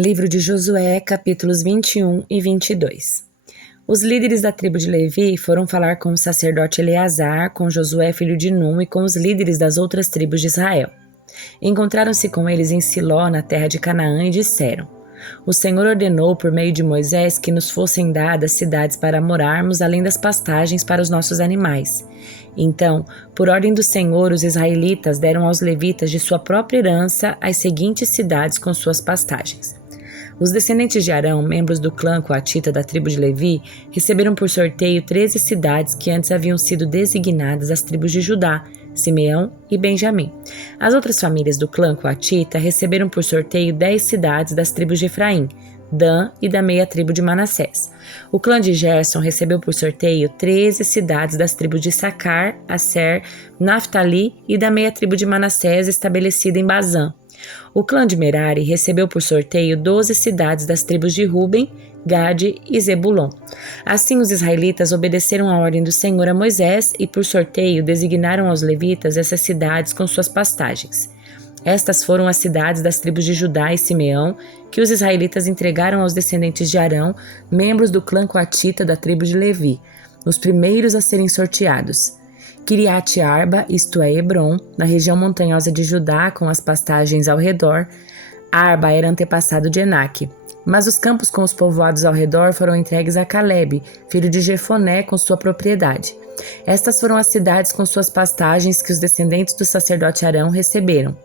Livro de Josué, capítulos 21 e 22. Os líderes da tribo de Levi foram falar com o sacerdote Eleazar, com Josué filho de Num e com os líderes das outras tribos de Israel. Encontraram-se com eles em Siló, na terra de Canaã, e disseram: O Senhor ordenou por meio de Moisés que nos fossem dadas cidades para morarmos, além das pastagens para os nossos animais. Então, por ordem do Senhor, os israelitas deram aos levitas de sua própria herança as seguintes cidades com suas pastagens. Os descendentes de Arão, membros do clã coatita da tribo de Levi, receberam por sorteio 13 cidades que antes haviam sido designadas às tribos de Judá, Simeão e Benjamim. As outras famílias do clã coatita receberam por sorteio 10 cidades das tribos de Efraim, Dan e da meia tribo de Manassés. O clã de Gerson recebeu por sorteio 13 cidades das tribos de Sacar, Asser, Naftali e da meia tribo de Manassés estabelecida em Bazã. O clã de Merari recebeu por sorteio 12 cidades das tribos de Ruben, Gade e Zebulon. Assim, os israelitas obedeceram à ordem do Senhor a Moisés e, por sorteio, designaram aos levitas essas cidades com suas pastagens. Estas foram as cidades das tribos de Judá e Simeão, que os israelitas entregaram aos descendentes de Arão, membros do clã coatita da tribo de Levi, os primeiros a serem sorteados. Kiriat Arba, isto é, Hebron, na região montanhosa de Judá, com as pastagens ao redor. Arba era antepassado de Enaque. Mas os campos com os povoados ao redor foram entregues a Calebe, filho de Jefoné, com sua propriedade. Estas foram as cidades com suas pastagens que os descendentes do sacerdote Arão receberam.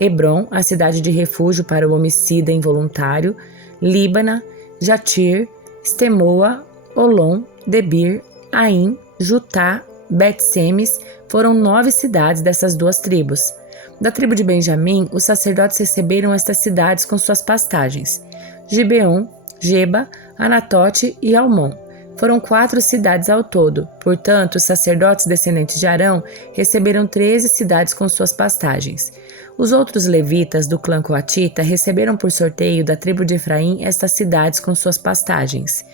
Hebron, a cidade de refúgio para o homicida involuntário. Líbana, Jatir, Stemoa, Olom, Debir, Aim, Jutá, Bet-Semes, foram 9 cidades dessas duas tribos. Da tribo de Benjamim, os sacerdotes receberam estas cidades com suas pastagens: Gibeon, Geba, Anatote e Almon. Foram 4 cidades ao todo. Portanto, os sacerdotes descendentes de Arão receberam 13 cidades com suas pastagens. Os outros levitas do clã coatita receberam por sorteio da tribo de Efraim estas cidades com suas pastagens: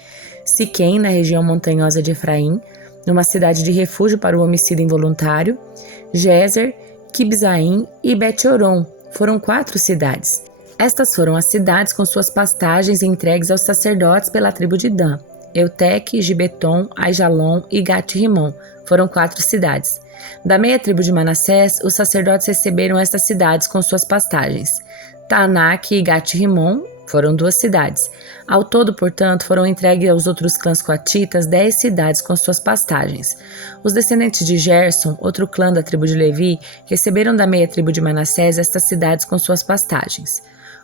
Siquém, na região montanhosa de Efraim, numa cidade de refúgio para o homicida involuntário. Gezer, Kibzaim e Bet-Horon, foram 4 cidades. Estas foram as cidades com suas pastagens entregues aos sacerdotes pela tribo de Dan. Euteque, Gibeton, Aijalon e Gat-Rimon, foram 4 cidades. Da meia tribo de Manassés, os sacerdotes receberam estas cidades com suas pastagens: Taanaque e Gat-Rimon, foram 2 cidades. Ao todo, portanto, foram entregues aos outros clãs coatitas 10 cidades com suas pastagens. Os descendentes de Gerson, outro clã da tribo de Levi, receberam da meia tribo de Manassés estas cidades com suas pastagens: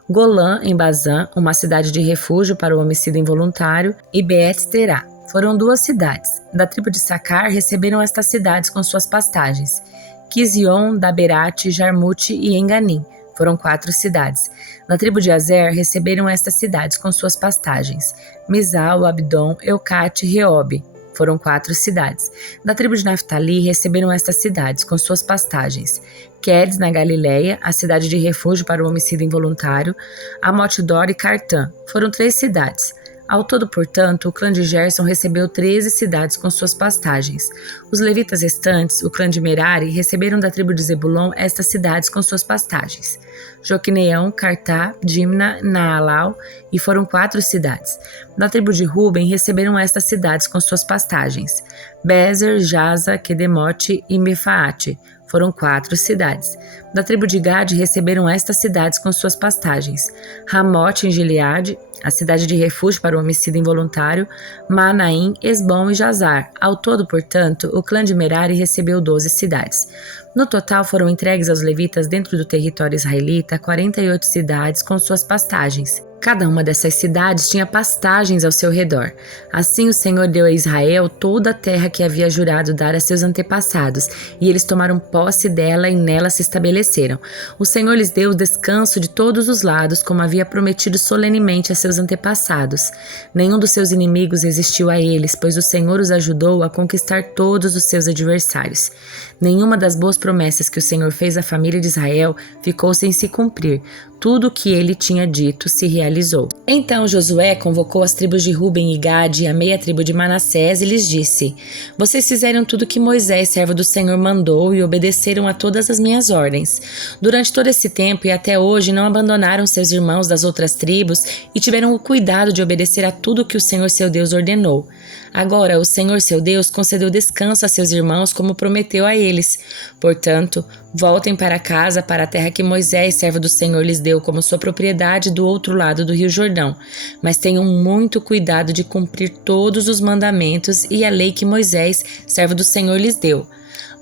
Golã, em Bazã, uma cidade de refúgio para o homicida involuntário, e Beet-Terá. Foram 2 cidades. Da tribo de Sacar receberam estas cidades com suas pastagens: Quizion, Daberate, Jarmute e Enganim. Foram 4 cidades. Na tribo de Azer receberam estas cidades com suas pastagens: Misal, Abdon, Eucate e Reobe. Foram 4 cidades. Da tribo de Naftali receberam estas cidades com suas pastagens: Quedes, na Galileia, a cidade de refúgio para o homicida involuntário, Amot-Dor e Cartã. Foram 3 cidades. Ao todo, portanto, o clã de Gerson recebeu 13 cidades com suas pastagens. Os levitas restantes, o clã de Merari, receberam da tribo de Zebulon estas cidades com suas pastagens: Joquineão, Cartá, Dimna, Naalau, e foram 4 cidades. Da tribo de Ruben receberam estas cidades com suas pastagens: Bezer, Jaza, Quedemote e Mefaate. Foram 4 cidades. Da tribo de Gade receberam estas cidades com suas pastagens: Ramote, em Gileade, a cidade de refúgio para o homicida involuntário, Manaim, Esbom e Jazar. Ao todo, portanto, o clã de Merari recebeu 12 cidades. No total, foram entregues aos levitas dentro do território israelita 48 cidades com suas pastagens. Cada uma dessas cidades tinha pastagens ao seu redor. Assim o Senhor deu a Israel toda a terra que havia jurado dar a seus antepassados, e eles tomaram posse dela e nela se estabeleceram. O Senhor lhes deu o descanso de todos os lados, como havia prometido solenemente a seus antepassados. Nenhum dos seus inimigos resistiu a eles, pois o Senhor os ajudou a conquistar todos os seus adversários. Nenhuma das boas promessas que o Senhor fez à família de Israel ficou sem se cumprir. tudo o que ele tinha dito se realizou. Então Josué convocou as tribos de Ruben e Gade e a meia tribo de Manassés e lhes disse: Vocês fizeram tudo o que Moisés, servo do Senhor, mandou e obedeceram a todas as minhas ordens. Durante todo esse tempo e até hoje não abandonaram seus irmãos das outras tribos e tiveram o cuidado de obedecer a tudo que o Senhor seu Deus ordenou. Agora o Senhor seu Deus concedeu descanso a seus irmãos como prometeu a eles. Portanto, voltem para casa, para a terra que Moisés, servo do Senhor, lhes deu como sua propriedade do outro lado do Rio Jordão. Mas tenham muito cuidado de cumprir todos os mandamentos e a lei que Moisés, servo do Senhor, lhes deu.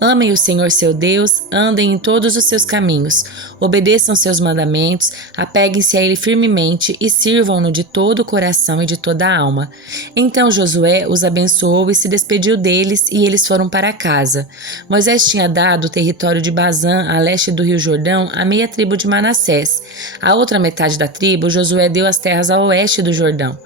Amem o Senhor seu Deus, andem em todos os seus caminhos, obedeçam seus mandamentos, apeguem-se a ele firmemente e sirvam-no de todo o coração e de toda a alma. Então Josué os abençoou e se despediu deles, e eles foram para casa. Moisés tinha dado o território de Bazã, a leste do Rio Jordão, à meia tribo de Manassés. A outra metade da tribo, Josué deu as terras a oeste do Jordão.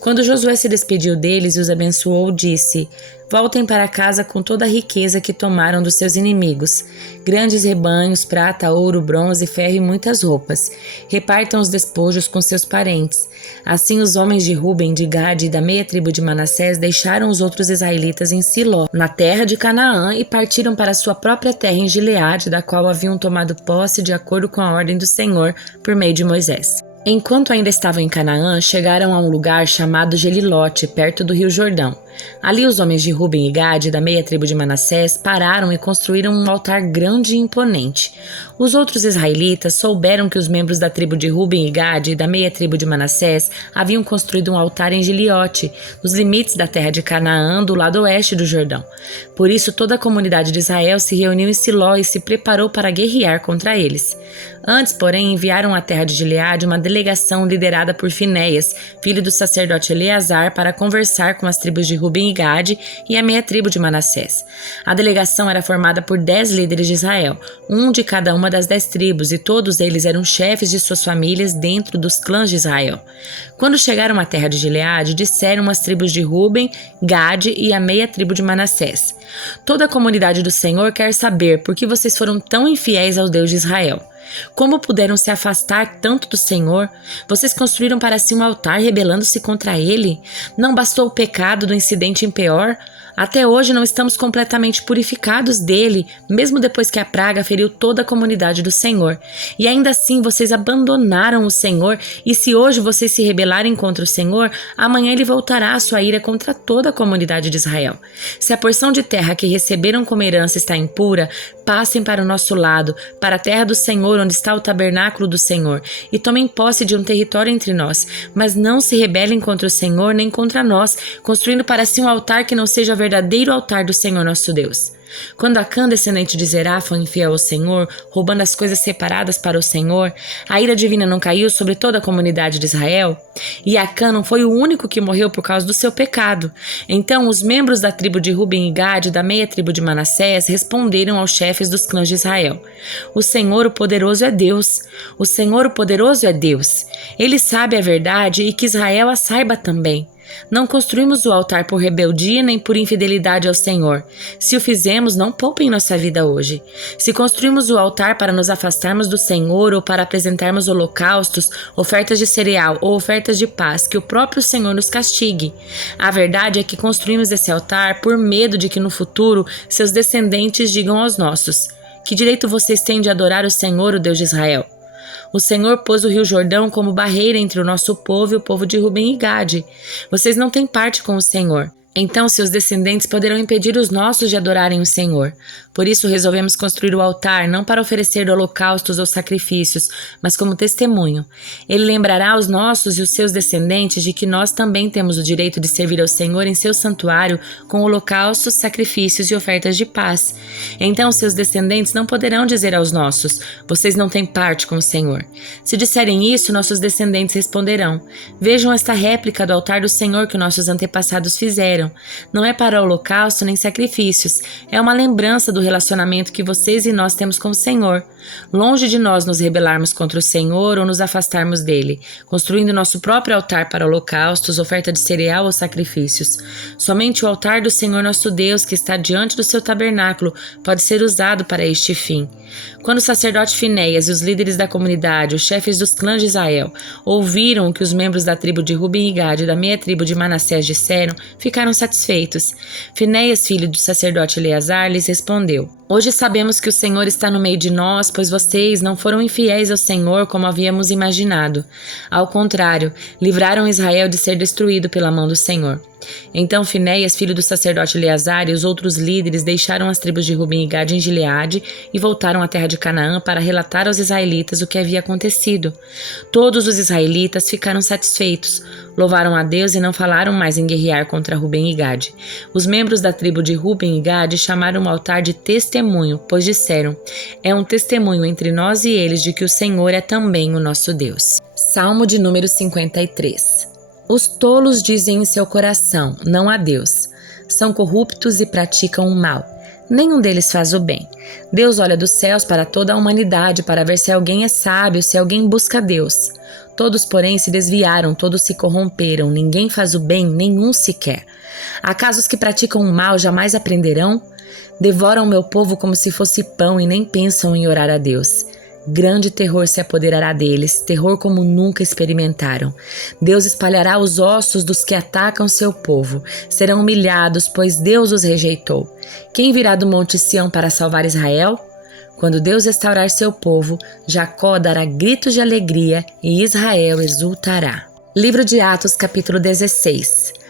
Quando Josué se despediu deles e os abençoou, disse: Voltem para casa com toda a riqueza que tomaram dos seus inimigos. Grandes rebanhos, prata, ouro, bronze, ferro e muitas roupas. Repartam os despojos com seus parentes. Assim os homens de Ruben, de Gade e da meia tribo de Manassés deixaram os outros israelitas em Siló, na terra de Canaã, e partiram para sua própria terra em Gileade, da qual haviam tomado posse de acordo com a ordem do Senhor, por meio de Moisés. Enquanto ainda estavam em Canaã, chegaram a um lugar chamado Gelilote, perto do rio Jordão. Ali os homens de Ruben e Gade, da meia tribo de Manassés, pararam e construíram um altar grande e imponente. Os outros israelitas souberam que os membros da tribo de Ruben e Gade e da meia tribo de Manassés haviam construído um altar em Giliote, nos limites da terra de Canaã, do lado oeste do Jordão. Por isso toda a comunidade de Israel se reuniu em Siló e se preparou para guerrear contra eles. Antes, porém, enviaram à terra de Gileade uma delegação liderada por Finéias, filho do sacerdote Eleazar, para conversar com as tribos de Ruben e Gade e a meia tribo de Manassés. A delegação era formada por 10 líderes de Israel, um de cada uma das 10 tribos, e todos eles eram chefes de suas famílias dentro dos clãs de Israel. Quando chegaram à terra de Gileade, disseram as tribos de Ruben, Gade e a meia tribo de Manassés: Toda a comunidade do Senhor quer saber por que vocês foram tão infiéis ao Deus de Israel. Como puderam se afastar tanto do Senhor? Vocês construíram para si um altar rebelando-se contra ele? Não bastou o pecado do incidente em Peor? Até hoje não estamos completamente purificados dele, mesmo depois que a praga feriu toda a comunidade do Senhor. E ainda assim vocês abandonaram o Senhor, e se hoje vocês se rebelarem contra o Senhor, amanhã ele voltará a sua ira contra toda a comunidade de Israel. Se a porção de terra que receberam como herança está impura, passem para o nosso lado, para a terra do Senhor, onde está o tabernáculo do Senhor, e tomem posse de um território entre nós, mas não se rebelem contra o Senhor nem contra nós, construindo para si um altar que não seja verdadeiro altar do Senhor nosso Deus. Quando Acã, descendente de Zerá, foi infiel ao Senhor, roubando as coisas separadas para o Senhor, a ira divina não caiu sobre toda a comunidade de Israel? E Acã não foi o único que morreu por causa do seu pecado. Então os membros da tribo de Ruben e Gade, da meia tribo de Manassés, responderam aos chefes dos clãs de Israel: O Senhor, o poderoso, é Deus. O Senhor, o poderoso, é Deus. Ele sabe a verdade e que Israel a saiba também. Não construímos o altar por rebeldia nem por infidelidade ao Senhor. Se o fizemos, não poupem nossa vida hoje. Se construímos o altar para nos afastarmos do Senhor ou para apresentarmos holocaustos, ofertas de cereal ou ofertas de paz, que o próprio Senhor nos castigue. A verdade é que construímos esse altar por medo de que no futuro seus descendentes digam aos nossos: Que direito vocês têm de adorar o Senhor, o Deus de Israel? O Senhor pôs o rio Jordão como barreira entre o nosso povo e o povo de Ruben e Gade. Vocês não têm parte com o Senhor. Então seus descendentes poderão impedir os nossos de adorarem o Senhor. Por isso resolvemos construir o altar, não para oferecer holocaustos ou sacrifícios, mas como testemunho. Ele lembrará aos nossos e os seus descendentes de que nós também temos o direito de servir ao Senhor em seu santuário com holocaustos, sacrifícios e ofertas de paz. Então seus descendentes não poderão dizer aos nossos: Vocês não têm parte com o Senhor. Se disserem isso, nossos descendentes responderão: Vejam esta réplica do altar do Senhor que nossos antepassados fizeram. ofereceram. Não é para holocausto nem sacrifícios, é uma lembrança do relacionamento que vocês e nós temos com o Senhor. Longe de nós nos rebelarmos contra o Senhor ou nos afastarmos dele, construindo nosso próprio altar para holocaustos, oferta de cereal ou sacrifícios. Somente o altar do Senhor nosso Deus, que está diante do seu tabernáculo, pode ser usado para este fim. Quando o sacerdote Finéias e os líderes da comunidade, os chefes dos clãs de Israel, ouviram o que os membros da tribo de Ruben e Gade e da meia tribo de Manassés disseram, ficaram satisfeitos. Finéias, filho do sacerdote Eleazar, lhes respondeu: Hoje sabemos que o Senhor está no meio de nós, pois vocês não foram infiéis ao Senhor como havíamos imaginado. Ao contrário, livraram Israel de ser destruído pela mão do Senhor. Então Finéias, filho do sacerdote Eleazar, e os outros líderes deixaram as tribos de Ruben e Gade em Gileade e voltaram à terra de Canaã para relatar aos israelitas o que havia acontecido. Todos os israelitas ficaram satisfeitos, louvaram a Deus e não falaram mais em guerrear contra Ruben e Gade. Os membros da tribo de Ruben e Gade chamaram o altar de testemunho, pois disseram: é um testemunho entre nós e eles de que o Senhor é também o nosso Deus. Salmo de número 53. Os tolos dizem em seu coração: não há Deus. São corruptos e praticam o mal. Nenhum deles faz o bem. Deus olha dos céus para toda a humanidade para ver se alguém é sábio, se alguém busca Deus. Todos, porém, se desviaram, todos se corromperam. Ninguém faz o bem, nenhum sequer. Acaso os que praticam o mal jamais aprenderão? Devoram o meu povo como se fosse pão e nem pensam em orar a Deus. Grande terror se apoderará deles, terror como nunca experimentaram. Deus espalhará os ossos dos que atacam seu povo. Serão humilhados, pois Deus os rejeitou. Quem virá do monte Sião para salvar Israel? Quando Deus restaurar seu povo, Jacó dará gritos de alegria e Israel exultará. Livro de Atos, capítulo 16.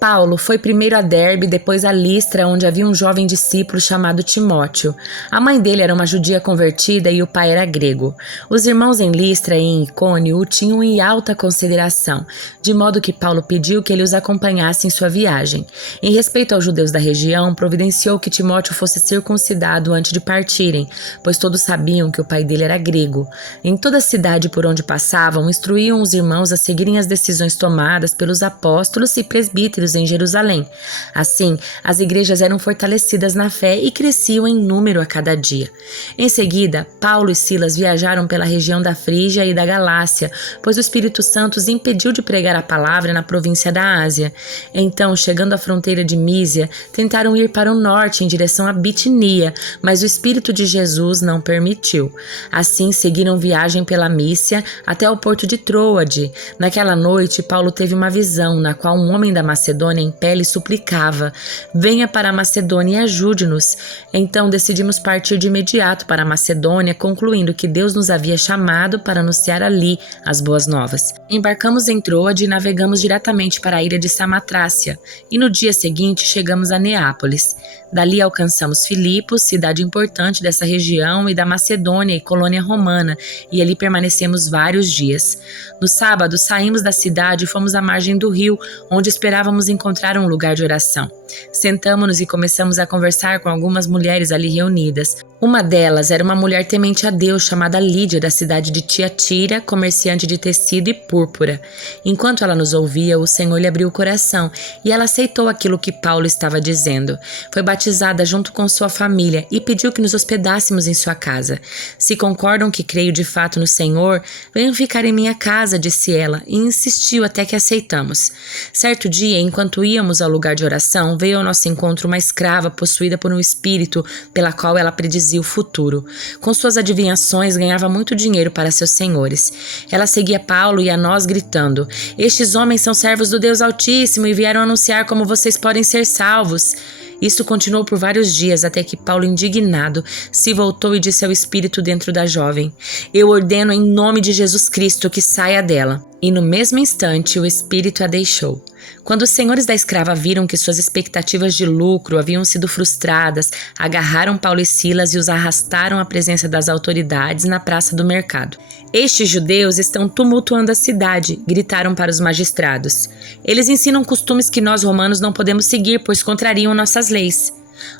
Paulo foi primeiro a Derbe, depois a Listra, onde havia um jovem discípulo chamado Timóteo. A mãe dele era uma judia convertida e o pai era grego. Os irmãos em Listra e em Icônio o tinham em alta consideração, de modo que Paulo pediu que ele os acompanhasse em sua viagem. Em respeito aos judeus da região, providenciou que Timóteo fosse circuncidado antes de partirem, pois todos sabiam que o pai dele era grego. Em toda a cidade por onde passavam, instruíam os irmãos a seguirem as decisões tomadas pelos apóstolos e presbíteros em Jerusalém. Assim, as igrejas eram fortalecidas na fé e cresciam em número a cada dia. Em seguida, Paulo e Silas viajaram pela região da Frígia e da Galácia, pois o Espírito Santo os impediu de pregar a palavra na província da Ásia. Então, chegando à fronteira de Mísia, tentaram ir para o norte em direção a Bitinia, mas o Espírito de Jesus não permitiu. Assim, seguiram viagem pela Mícia até o porto de Troade. Naquela noite, Paulo teve uma visão, na qual um homem da Macedônia em pé lhe suplicava: venha para a Macedônia e ajude-nos. Então decidimos partir de imediato para a Macedônia, concluindo que Deus nos havia chamado para anunciar ali as boas novas. Embarcamos em Troade e navegamos diretamente para a ilha de Samatrácia, e no dia seguinte chegamos a Neápolis. Dali alcançamos Filipos, cidade importante dessa região e da Macedônia e colônia romana, e ali permanecemos vários dias. No sábado saímos da cidade e fomos à margem do rio, onde esperávamos encontrar um lugar de oração. Sentamo-nos e começamos a conversar com algumas mulheres ali reunidas. Uma delas era uma mulher temente a Deus chamada Lídia, da cidade de Tiatira, comerciante de tecido e púrpura. Enquanto ela nos ouvia, o Senhor lhe abriu o coração e ela aceitou aquilo que Paulo estava dizendo. Foi batizada junto com sua família e pediu que nos hospedássemos em sua casa. Se concordam que creio de fato no Senhor, venham ficar em minha casa, disse ela, e insistiu até que aceitamos. Certo dia, enquanto íamos ao lugar de oração, veio ao nosso encontro uma escrava possuída por um espírito pela qual ela predizia o futuro. Com suas adivinhações, ganhava muito dinheiro para seus senhores. Ela seguia Paulo e a nós gritando: estes homens são servos do Deus Altíssimo e vieram anunciar como vocês podem ser salvos. Isso continuou por vários dias, até que Paulo, indignado, se voltou e disse ao espírito dentro da jovem: eu ordeno em nome de Jesus Cristo que saia dela. E no mesmo instante o espírito a deixou. Quando os senhores da escrava viram que suas expectativas de lucro haviam sido frustradas, agarraram Paulo e Silas e os arrastaram à presença das autoridades na praça do mercado. Estes judeus estão tumultuando a cidade, gritaram para os magistrados. Eles ensinam costumes que nós romanos não podemos seguir, pois contrariam nossas leis.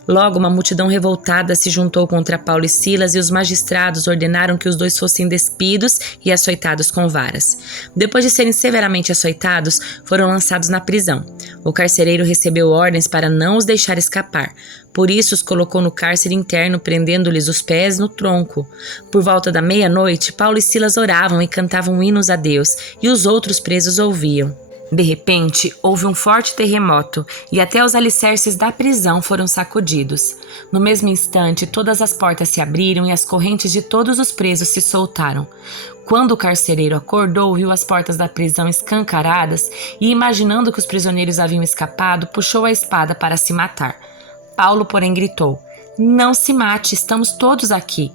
Logo, uma multidão revoltada se juntou contra Paulo e Silas e os magistrados ordenaram que os dois fossem despidos e açoitados com varas. Depois de serem severamente açoitados, foram lançados na prisão. O carcereiro recebeu ordens para não os deixar escapar. Por isso os colocou no cárcere interno, prendendo-lhes os pés no tronco. Por volta da meia-noite, Paulo e Silas oravam e cantavam hinos a Deus, e os outros presos ouviam. De repente, houve um forte terremoto e até os alicerces da prisão foram sacudidos. No mesmo instante, todas as portas se abriram e as correntes de todos os presos se soltaram. Quando o carcereiro acordou, viu as portas da prisão escancaradas e, imaginando que os prisioneiros haviam escapado, puxou a espada para se matar. Paulo, porém, gritou: "Não se mate, estamos todos aqui."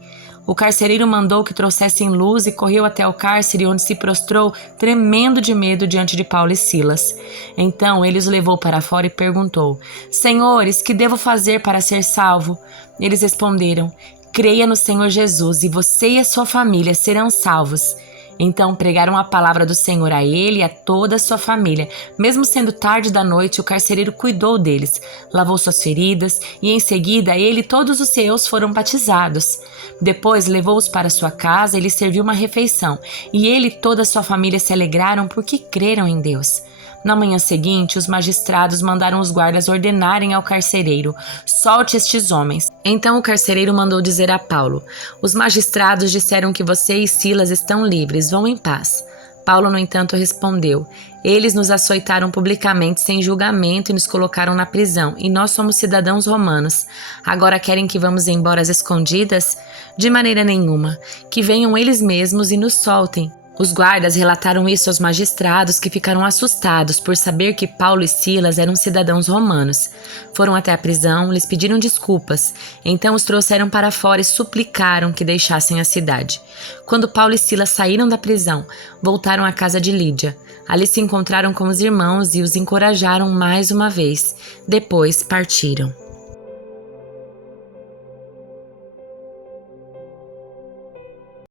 O carcereiro mandou que trouxessem luz e correu até o cárcere, onde se prostrou, tremendo de medo diante de Paulo e Silas. Então ele os levou para fora e perguntou: "Senhores, que devo fazer para ser salvo?" Eles responderam: "Creia no Senhor Jesus e você e a sua família serão salvos." Então pregaram a palavra do Senhor a ele e a toda a sua família. Mesmo sendo tarde da noite, o carcereiro cuidou deles, lavou suas feridas e em seguida ele e todos os seus foram batizados. Depois levou-os para sua casa e lhes serviu uma refeição, e ele e toda a sua família se alegraram porque creram em Deus. Na manhã seguinte, os magistrados mandaram os guardas ordenarem ao carcereiro: "Solte estes homens." Então o carcereiro mandou dizer a Paulo: "Os magistrados disseram que você e Silas estão livres, vão em paz." Paulo, no entanto, respondeu: "Eles nos açoitaram publicamente sem julgamento e nos colocaram na prisão, e nós somos cidadãos romanos. Agora querem que vamos embora às escondidas? De maneira nenhuma. Que venham eles mesmos e nos soltem." Os guardas relataram isso aos magistrados, que ficaram assustados por saber que Paulo e Silas eram cidadãos romanos. Foram até a prisão, lhes pediram desculpas. Então os trouxeram para fora e suplicaram que deixassem a cidade. Quando Paulo e Silas saíram da prisão, voltaram à casa de Lídia. Ali se encontraram com os irmãos e os encorajaram mais uma vez. Depois partiram.